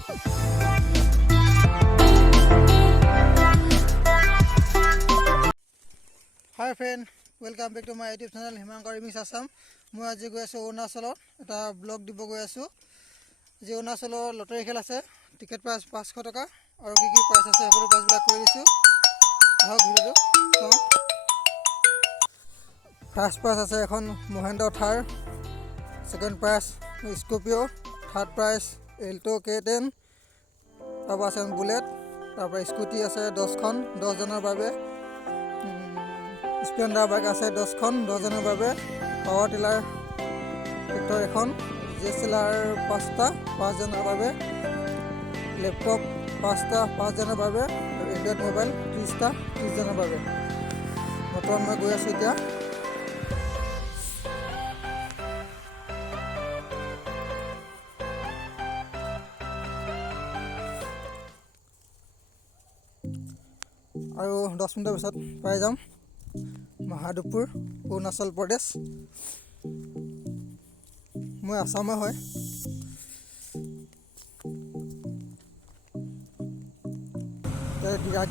Hi friend, welcome back to my YouTube channel Himankar Remix Assam. মই আজি গৈ আছো অৰুণাচলত এটা ব্লগ দিব গৈ আছো। যে অৰুণাচলৰ লটাৰী খেল আছে, টিকেট প্ৰাইচ 500 টকা আৰু কি কি প্ৰাইচ আছে সকলো প্ৰাইচবিলাক কৈ দিছো। আহক ভিডিওটো চাওঁ। ফাৰ্ষ্ট প্ৰাইচ আছে এখন Mahindra Thar, second prize Scorpio, third prize Alto K10, তাৰপৰা আছে বুলেট, তাৰপৰা স্কুটি আছে 10খন 10 জনৰ বাবে, স্প্লেণ্ডাৰ বাইক আছে 10খন 10 জনৰ বাবে, পাৱাৰ টিলাৰ ট্ৰেক্টৰ এখন, JSLR 5টা 5 জনৰ বাবে, লেপটপ 5টা 5 জনৰ বাবে আৰু এণ্ড্ৰইড মোবাইল 30টা 30 জনৰ বাবে। বৰ্তমান মই গৈ আছোঁ এতিয়া। আৰু 10 মিনিটৰ পিছত পাই যাম মহাদেৱপুৰ, অৰুণাচল প্ৰদেশ। মই আসামৰ হয়।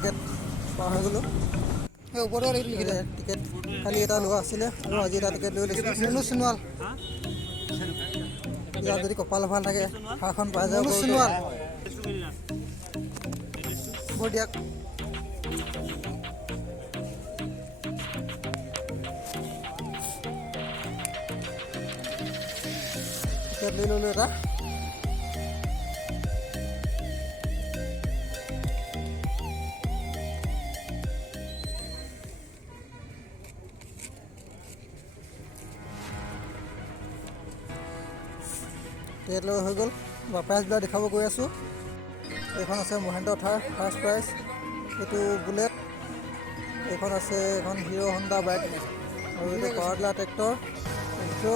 গেট পাৰ হৈ গ'লোঁ। সেই ওপৰতে লিখিলে টিকেট কালি এটা লোৱা আছিলে আৰু আজি এটা টিকেট লৈ লৈছিলোঁ। সোণোৱাল ইয়াত যদি কপাল ভাল থাকে হাৰখন পাই যাব। সোণোৱাল বৰ দিয়ক। টিকেট লৈ ল'লোঁ এটা। টিকেট লৈ হৈ গ'ল। প্ৰাইচবিলাক দেখাব গৈ আছোঁ। এইখন আছে মহেন্দ্ৰ থাৰ ফাৰ্ষ্ট প্ৰাইচ, এইটো বুলেট, এইখন আছে এখন হিৰো হণ্ডা বাইক আৰু এইটো পাৱাৰ টিলাৰ ট্ৰেক্টৰ এল্টো।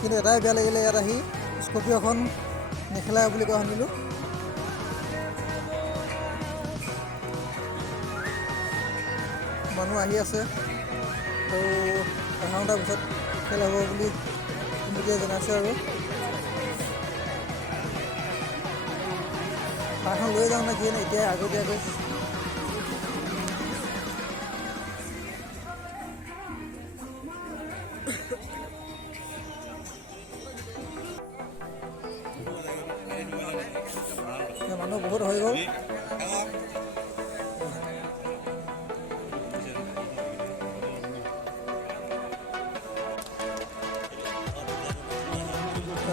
কিন্তু এটাই বেয়া লাগিলে ইয়াত আহি, স্কৰপিঅ'খন নেখেলাই বুলি কোৱা শুনিলোঁ। মানুহ আহি আছে আৰু এঘণ্টাৰ পিছত খেল হ'ব বুলি কমিটিয়ে জনাইছে। আৰু কাৰখন লৈ যাওঁ নে কি নে এতিয়াই আগতীয়াকৈ মানুহ বহুত হৈ গ'ল।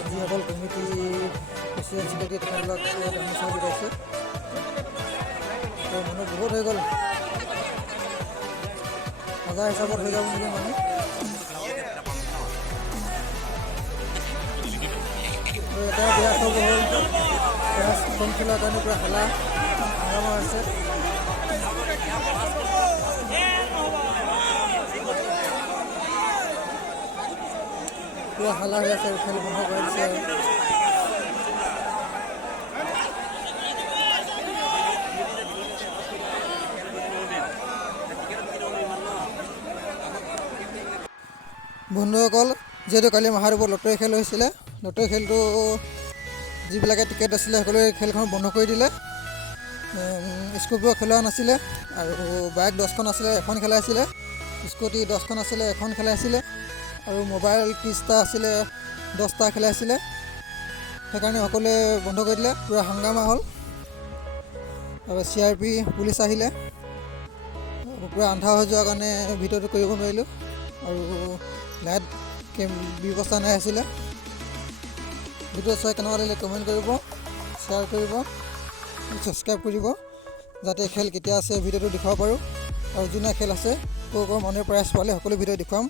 যিসকল কমিটি প্ৰেচিডেণ্ট ছেক্ৰেটাৰী তেখেতবিলাক অনুষ্ঠান যোগাইছে। মানুহ বহুত হৈ গ'ল, হাজাৰ হিচাপত হৈ যাব নেকি মানুহ। এটা বেয়া খবৰ হ'ল, কম খেলাৰ কাৰণে পূৰা হাংগামা হৈছে। পূৰা হাল্লা হৈ আছে আৰু খেল বন্ধ কৰি দিছে। আৰু বন্ধুসকল, যিহেতু কালি মহাদেৱপুৰত লটাৰী খেল হৈছিলে, লটাৰী খেলটো যিবিলাকে টিকেট আছিলে সকলোৱে খেলখন বন্ধ কৰি দিলে। স্কৰপিঅ খেলোৱা নাছিলে আৰু বাইক 10খন আছিলে এখন খেলাইছিলে, স্কুটি 10খন আছিলে এখন খেলাইছিলে আৰু মোবাইল 30টা আছিলে 10টা খেলাইছিলে। সেইকাৰণে সকলোৱে বন্ধ কৰি দিলে। পূৰা হাংগামা হ'ল। তাৰপৰা CRP পুলিচ আহিলে, পূৰা আন্ধাৰ হৈ যোৱাৰ কাৰণে ভিডিঅ'টো কৰিব নোৱাৰিলোঁ আৰু লাইট ব্যৱস্থা নাই আছিলে। ভিডিঅ' চাই কেনেকুৱা লাগিলে কমেণ্ট কৰিব, শ্বেয়াৰ কৰিব, ছাবস্ক্ৰাইব কৰিব, যাতে খেল কেতিয়া আছে ভিডিঅ'টো দেখুৱাব পাৰোঁ আৰু যোনে খেল আছে ক'ৰ মানুহে প্ৰাইজ পালে সকলো ভিডিঅ' দেখুৱাম।